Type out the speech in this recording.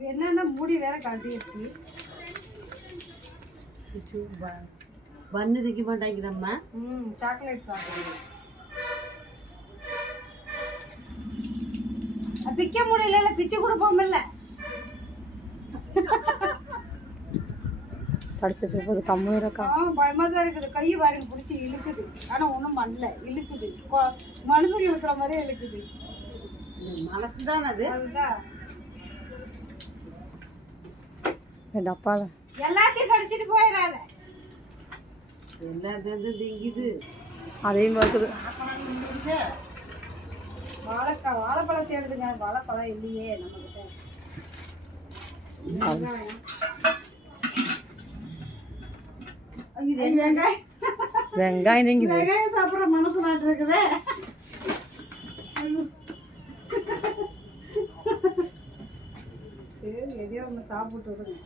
என்னன்னா முடி வேற கட்டிடுச்சு. பண்ணு திக்க மாட்டேங்குதம்மா. சாக்லேட் சாப்பிடுது. பிக்க முடியல, பிச்சு கொடுப்போம்ல. படிச்சு சொல்றது கம்மி இருக்கா. பயமா தான் இருக்குது. கை வாரிங்க பிடிச்சி இழுக்குது. ஆனா ஒன்றும் பண்ணல, இழுக்குது. மனுஷங்க இழுக்கிற மாதிரியே இழுக்குது. மனசுதான் அது. அதுதான் டப்பால எல்லாத்தையும் கடிச்சிட்டு போயிடாத. எல்லாத்தையும் திங்குது. அதையும் பார்க்குது. வாழைக்காய் வாழைப்பழத்தை எடுத்துங்க. வாழைப்பழம் இல்லையே நம்மகிட்ட. வெங்காயம் நீங்க வெங்காயம் சாப்பிட்ற மனசு நாட்டு இருக்குது. சரி எதையோ ஒன்று சாப்பிட்டு விடுங்க.